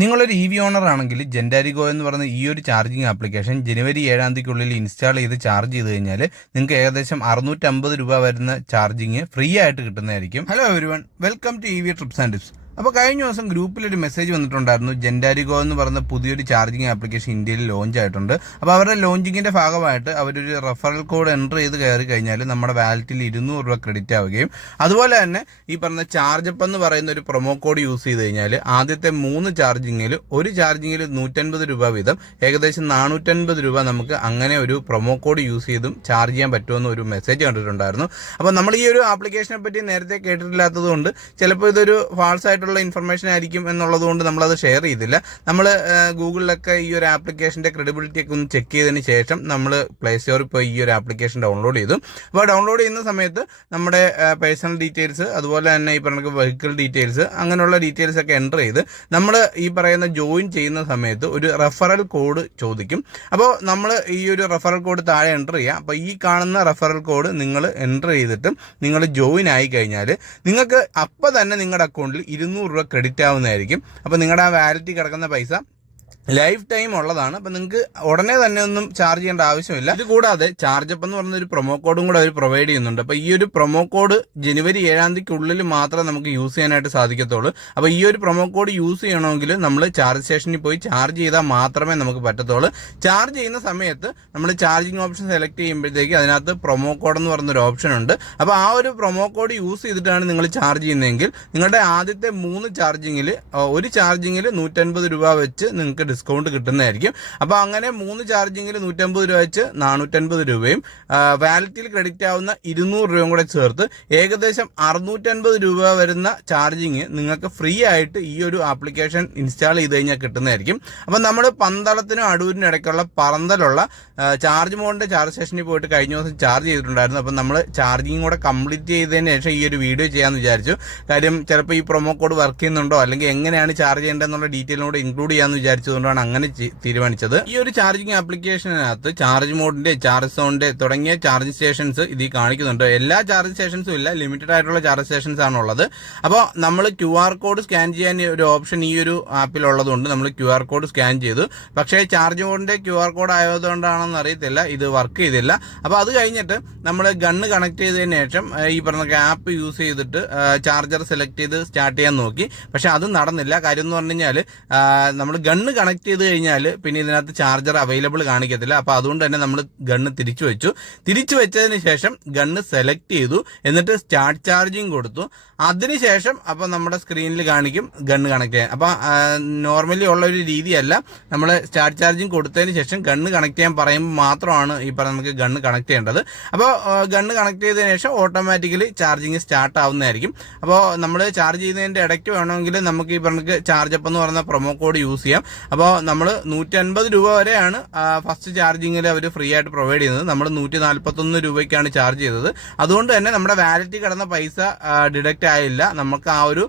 നിങ്ങളൊരു EV owner ആണെങ്കിൽ ജെൻഡാരിഗോ എന്ന് പറയുന്ന ഈ ഒരു ചാർജിങ് ആപ്ലിക്കേഷൻ ജനുവരി 7-ാം തീയതിക്കുള്ളിൽ ഇൻസ്റ്റാൾ ചെയ്ത് ചാർജ് ചെയ്ത് കഴിഞ്ഞാൽ നിങ്ങൾക്ക് ഏകദേശം 650 രൂപ വരുന്ന ചാർജിങ് ഫ്രീ ആയിട്ട് കിട്ടുന്നതായിരിക്കും. Hello everyone, welcome to EV trips and tips. അപ്പോൾ കഴിഞ്ഞ ദിവസം ഗ്രൂപ്പിലൊരു മെസ്സേജ് വന്നിട്ടുണ്ടായിരുന്നു. ജെൻഡാരിഗോ എന്ന് പറയുന്ന പുതിയൊരു ചാർജിങ് ആപ്ലിക്കേഷൻ ഇന്ത്യയിൽ ലോഞ്ച് ആയിട്ടുണ്ട്. അപ്പോൾ അവരുടെ ലോഞ്ചിങ്ങിന്റെ ഭാഗമായിട്ട് അവരൊരു റെഫറൽ കോഡ് എൻ്റർ ചെയ്ത് കയറി കഴിഞ്ഞാൽ നമ്മുടെ വാലറ്റിൽ 200 രൂപ ക്രെഡിറ്റ് ആവുകയും അതുപോലെ തന്നെ ഈ പറഞ്ഞ ചാർജപ്പ് എന്ന് പറയുന്ന ഒരു പ്രൊമോ കോഡ് യൂസ് ചെയ്ത് കഴിഞ്ഞാൽ ആദ്യത്തെ 3 ചാർജിങ്ങിൽ ഒരു ചാർജിങ്ങിൽ 150 രൂപ വീതം ഏകദേശം 450 രൂപ നമുക്ക് അങ്ങനെ ഒരു പ്രൊമോ കോഡ് യൂസ് ചെയ്തും ചാർജ് ചെയ്യാൻ പറ്റുമെന്ന് ഒരു മെസ്സേജ് കണ്ടിട്ടുണ്ടായിരുന്നു. അപ്പോൾ നമ്മൾ ഈ ഒരു ആപ്ലിക്കേഷനെ പറ്റി നേരത്തെ കേട്ടിട്ടില്ലാത്തത് കൊണ്ട് ചിലപ്പോൾ ഇതൊരു ഫാൾസ് ആയിട്ടുള്ള ഇൻഫർമേഷൻ ആയിരിക്കും എന്നുള്ളത് കൊണ്ട് നമ്മളത് ഷെയർ ചെയ്തില്ല. നമ്മൾ ഗൂഗിളിലൊക്കെ ഈ ഒരു ആപ്ലിക്കേഷന്റെ ക്രെഡിബിലിറ്റി ഒക്കെ ഒന്ന് ചെക്ക് ചെയ്തതിന് ശേഷം നമ്മൾ പ്ലേ സ്റ്റോറിൽ പോയി ഈ ഒരു ആപ്ലിക്കേഷൻ ഡൗൺലോഡ് ചെയ്തു. അപ്പോൾ ഡൗൺലോഡ് ചെയ്യുന്ന സമയത്ത് നമ്മുടെ പേഴ്സണൽ ഡീറ്റെയിൽസ് അതുപോലെ തന്നെ ഈ പറഞ്ഞ വെഹിക്കിൾ ഡീറ്റെയിൽസ് അങ്ങനെയുള്ള ഡീറ്റെയിൽസ് ഒക്കെ എൻ്റർ ചെയ്ത് നമ്മൾ ഈ പറയുന്ന ജോയിൻ ചെയ്യുന്ന സമയത്ത് ഒരു റെഫറൽ കോഡ് ചോദിക്കും. അപ്പോൾ നമ്മൾ ഈ ഒരു റെഫറൽ കോഡ് താഴെ എൻ്റർ ചെയ്യുക. അപ്പോൾ ഈ കാണുന്ന റെഫറൽ കോഡ് നിങ്ങൾ എൻ്റർ ചെയ്തിട്ട് നിങ്ങൾ ജോയിൻ ആയി കഴിഞ്ഞാൽ നിങ്ങൾക്ക് അപ്പം തന്നെ നിങ്ങളുടെ അക്കൗണ്ടിൽ 200 രൂപ ക്രെഡിറ്റ് ആവുന്നതായിരിക്കും. അപ്പോൾ നിങ്ങളുടെ ആ വാലറ്റിൽ കിടക്കുന്ന പൈസ ലൈഫ് ടൈം ഉള്ളതാണ്. അപ്പം നിങ്ങൾക്ക് ഉടനെ തന്നെ ഒന്നും ചാർജ് ചെയ്യേണ്ട ആവശ്യമില്ല. ഇത് കൂടാതെ ചാർജപ്പ് എന്ന് പറഞ്ഞ ഒരു പ്രൊമോ കോഡും കൂടെ അവർ പ്രൊവൈഡ് ചെയ്യുന്നുണ്ട്. അപ്പോൾ ഈ ഒരു പ്രൊമോ കോഡ് ജനുവരി 7-ാം തീയതിക്കുള്ളിൽ മാത്രമേ നമുക്ക് യൂസ് ചെയ്യാനായിട്ട് സാധിക്കത്തുള്ളൂ. അപ്പോൾ ഈ ഒരു പ്രൊമോ കോഡ് യൂസ് ചെയ്യണമെങ്കിൽ നമ്മൾ ചാർജ് സ്റ്റേഷനിൽ പോയി ചാർജ് ചെയ്താൽ മാത്രമേ നമുക്ക് പറ്റത്തുള്ളൂ. ചാർജ് ചെയ്യുന്ന സമയത്ത് നമ്മൾ ചാർജിങ് ഓപ്ഷൻ സെലക്ട് ചെയ്യുമ്പോഴത്തേക്ക് അതിനകത്ത് പ്രൊമോ കോഡ് എന്ന് പറഞ്ഞൊരു ഓപ്ഷൻ ഉണ്ട്. അപ്പോൾ ആ ഒരു പ്രൊമോ കോഡ് യൂസ് ചെയ്തിട്ടാണ് നിങ്ങൾ ചാർജ് ചെയ്യുന്നതെങ്കിൽ നിങ്ങളുടെ ആദ്യത്തെ 3 ചാർജിങ്ങിൽ ഒരു ചാർജിങ്ങിൽ 150 രൂപ വെച്ച് നിങ്ങൾക്ക് ഡിസ്കൗണ്ട് കിട്ടുന്നതായിരിക്കും. അപ്പോൾ അങ്ങനെ 3 ചാർജിങ്ങിൽ 150 രൂപ വെച്ച് 450 രൂപയും വാലറ്റിൽ ക്രെഡിറ്റ് ആവുന്ന 200 രൂപയും കൂടെ ചേർത്ത് ഏകദേശം 650 രൂപ വരുന്ന ചാർജിങ് നിങ്ങൾക്ക് ഫ്രീ ആയിട്ട് ഈ ഒരു ആപ്ലിക്കേഷൻ ഇൻസ്റ്റാൾ ചെയ്ത് കഴിഞ്ഞാൽ കിട്ടുന്നതായിരിക്കും. അപ്പം നമ്മൾ പന്തളത്തിനും അടൂരിനും ഇടയ്ക്കുള്ള പറന്തലുള്ള ചാർജ് മോഡിന്റെ ചാർജ് സ്റ്റേഷനിൽ പോയിട്ട് കഴിഞ്ഞ ദിവസം ചാർജ് ചെയ്തിട്ടുണ്ടായിരുന്നു. അപ്പം നമ്മൾ ചാർജിങ് കൂടെ കംപ്ലീറ്റ് ചെയ്തതിന് ശേഷം ഈ ഒരു വീഡിയോ ചെയ്യാമെന്ന് വിചാരിച്ചു. കാര്യം ചിലപ്പോൾ ഈ പ്രൊമോ കോഡ് വർക്ക് ചെയ്യുന്നുണ്ടോ അല്ലെങ്കിൽ എങ്ങനെയാണ് ചാർജ് ചെയ്യേണ്ടതെന്നുള്ള ഡീറ്റെയിലും ഇൻക്ലൂഡ് ചെയ്യാമെന്ന് വിചാരിച്ചതുകൊണ്ട് അങ്ങനെ തീരുമാനിച്ചത്. ഈ ഒരു ചാർജിങ് ആപ്ലിക്കേഷനകത്ത് ചാർജ് മോഡിന്റെ ചാർജ് സോണിന്റെ തുടങ്ങിയ ചാർജ് സ്റ്റേഷൻസ് ഇതിൽ കാണിക്കുന്നുണ്ട്. എല്ലാ ചാർജ് സ്റ്റേഷൻസും ഇല്ല, ലിമിറ്റഡ് ആയിട്ടുള്ള ചാർജ് സ്റ്റേഷൻസ് ആണുള്ളത്. അപ്പോൾ നമ്മൾ QR കോഡ് സ്കാൻ ചെയ്യാൻ ഒരു ഓപ്ഷൻ ഈ ഒരു ആപ്പിൽ ഉള്ളതുകൊണ്ട് നമ്മൾ QR കോഡ് സ്കാൻ ചെയ്തു. പക്ഷേ ചാർജ് മോഡിന്റെ QR കോഡ് ആയതുകൊണ്ടാണെന്ന് അറിയത്തില്ല, ഇത് വർക്ക് ചെയ്തില്ല. അപ്പോൾ അത് കഴിഞ്ഞിട്ട് നമ്മൾ ഗണ്ണ് കണക്ട് ചെയ്തതിന് ശേഷം ഈ പറഞ്ഞ ആപ്പ് യൂസ് ചെയ്തിട്ട് ചാർജർ സെലക്ട് ചെയ്ത് സ്റ്റാർട്ട് ചെയ്യാൻ നോക്കി. പക്ഷെ അത് നടന്നില്ല. കാര്യം എന്ന് പറഞ്ഞു കഴിഞ്ഞാൽ നമ്മൾ ഗണ്ണ് കണക്ട് ചെയ്ത് കഴിഞ്ഞാൽ പിന്നെ ഇതിനകത്ത് ചാർജർ അവൈലബിൾ കാണിക്കത്തില്ല. അപ്പോൾ അതുകൊണ്ട് തന്നെ നമ്മൾ ഗണ്ണ് തിരിച്ചു വെച്ചതിന് ശേഷം ഗണ്ണ് സെലക്ട് ചെയ്തു, എന്നിട്ട് സ്റ്റാർട്ട് ചാർജിങ് കൊടുത്തു. അതിനുശേഷം അപ്പോൾ നമ്മുടെ സ്ക്രീനിൽ കാണിക്കും ഗണ്ണ് കണക്ട് ചെയ്യാൻ. അപ്പോൾ നോർമലി ഉള്ള ഒരു രീതിയല്ല, നമ്മൾ സ്റ്റാർട്ട് ചാർജിങ് കൊടുത്തതിന് ശേഷം ഗണ്ണ് കണക്ട് ചെയ്യാൻ പറയുമ്പോൾ മാത്രമാണ് ഈ പറഞ്ഞ നമുക്ക് ഗണ്ണ് കണക്ട് ചെയ്യേണ്ടത്. അപ്പോൾ ഗണ്ണ് കണക്ട് ചെയ്തതിന് ശേഷം ഓട്ടോമാറ്റിക്കലി ചാർജിങ് സ്റ്റാർട്ട് ആവുന്നതായിരിക്കും. അപ്പോൾ നമ്മൾ ചാർജ് ചെയ്യുന്നതിൻ്റെ ഇടയ്ക്ക് വേണമെങ്കിൽ നമുക്ക് ഈ പറഞ്ഞ ചാർജപ്പ് എന്ന് പറയുന്ന പ്രൊമോ കോഡ് യൂസ് ചെയ്യാം. അപ്പോൾ നമ്മൾ 150 രൂപ വരെയാണ് ഫസ്റ്റ് ചാർജിങ്ങിൽ അവർ ഫ്രീ ആയിട്ട് പ്രൊവൈഡ് ചെയ്യുന്നത്. നമ്മൾ 141 രൂപയ്ക്കാണ് ചാർജ് ചെയ്തത്. അതുകൊണ്ട് തന്നെ നമ്മുടെ വാലറ്റിൽ കിടന്ന പൈസ ഡിഡക്റ്റ് ആയില്ല. നമുക്ക് ആ ഒരു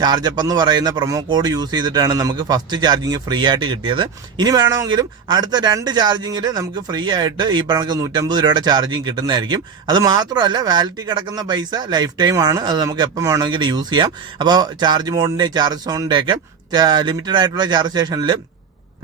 ചാർജപ്പ് എന്ന് പറയുന്ന പ്രൊമോ കോഡ് യൂസ് ചെയ്തിട്ടാണ് നമുക്ക് ഫസ്റ്റ് ചാർജിങ് ഫ്രീ ആയിട്ട് കിട്ടിയത്. ഇനി വേണമെങ്കിലും അടുത്ത 2 ചാർജിങ്ങിൽ നമുക്ക് ഫ്രീ ആയിട്ട് ഈ പറഞ്ഞ 150 രൂപയുടെ ചാർജിങ് കിട്ടുന്നതായിരിക്കും. അത് മാത്രമല്ല വാലറ്റിൽ കിടക്കുന്ന പൈസ ലൈഫ് ടൈം ആണ്, അത് നമുക്ക് എപ്പം വേണമെങ്കിലും യൂസ് ചെയ്യാം. അപ്പോൾ ചാർജ് മോഡിന്റെ ചാർജ് സോണിന്റെ ഒക്കെ ലിമിറ്റഡ് ആയിട്ടുള്ള ചാർജ് സ്റ്റേഷനിൽ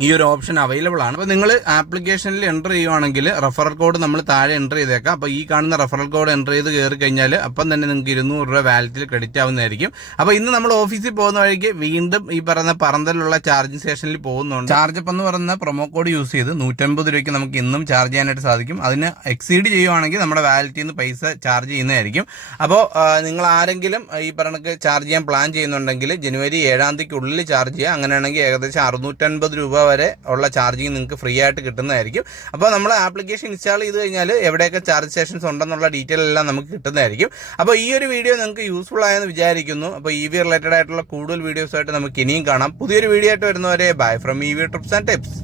ഈ ഒരു ഓപ്ഷൻ അവൈലബിൾ ആണ്. അപ്പോൾ നിങ്ങൾ ആപ്ലിക്കേഷനിൽ എൻ്റർ ചെയ്യുവാണെങ്കിൽ റെഫറൽ കോഡ് നമ്മൾ താഴെ എൻ്റർ ചെയ്തേക്കാം. അപ്പോൾ ഈ കാണുന്ന റെഫറൽ കോഡ് എൻ്റർ ചെയ്ത് കയറി കഴിഞ്ഞാൽ അപ്പം തന്നെ നിങ്ങൾക്ക് 200 രൂപ വാലറ്റിൽ ക്രെഡിറ്റ് ആവുന്നതായിരിക്കും. അപ്പോൾ ഇന്ന് നമ്മൾ ഓഫീസിൽ പോകുന്ന വഴിക്ക് വീണ്ടും ഈ പറയുന്ന പറന്തലുള്ള ചാർജിങ് സ്റ്റേഷനിൽ പോകുന്നുണ്ട്. ചാർജപ്പ് എന്ന് പറയുന്ന പ്രൊമോ കോഡ് യൂസ് ചെയ്ത് 150 രൂപയ്ക്ക് നമുക്ക് ഇന്നും ചാർജ് ചെയ്യാനായിട്ട് സാധിക്കും. അതിന് എക്സീഡ് ചെയ്യുവാണെങ്കിൽ നമ്മുടെ വാലറ്റിൽ നിന്ന് പൈസ ചാർജ് ചെയ്യുന്നതായിരിക്കും. അപ്പോൾ നിങ്ങൾ ആരെങ്കിലും ഈ പറഞ്ഞ ചാർജ് ചെയ്യാൻ പ്ലാൻ ചെയ്യുന്നുണ്ടെങ്കിൽ ജനുവരി 7-ാം തീയതിക്കുള്ളിൽ ചാർജ് ചെയ്യുക. അങ്ങനെയാണെങ്കിൽ ഏകദേശം 650 രൂപ വരെ ഉള്ള ചാർജിങ് നിങ്ങൾക്ക് ഫ്രീ ആയിട്ട് കിട്ടുന്നതായിരിക്കും. അപ്പോൾ നമ്മൾ ആപ്ലിക്കേഷൻ ഇൻസ്റ്റാൾ ചെയ്ത് കഴിഞ്ഞാൽ എവിടെയൊക്കെ ചാർജ് സ്റ്റേഷൻസ് ഉണ്ടെന്നുള്ള ഡീറ്റെയിൽ എല്ലാം നമുക്ക് കിട്ടുന്നതായിരിക്കും. അപ്പോൾ ഈ ഒരു വീഡിയോ നിങ്ങൾക്ക് യൂസ്ഫുൾ ആയെന്ന് വിചാരിക്കുന്നു. അപ്പോൾ EV റിലേറ്റഡ് ആയിട്ടുള്ള കൂടുതൽ വീഡിയോസായിട്ട് നമുക്ക് ഇനിയും കാണാം. പുതിയൊരു വീഡിയോ ആയിട്ട് വരുന്നവരെ bye from EV trips and tips.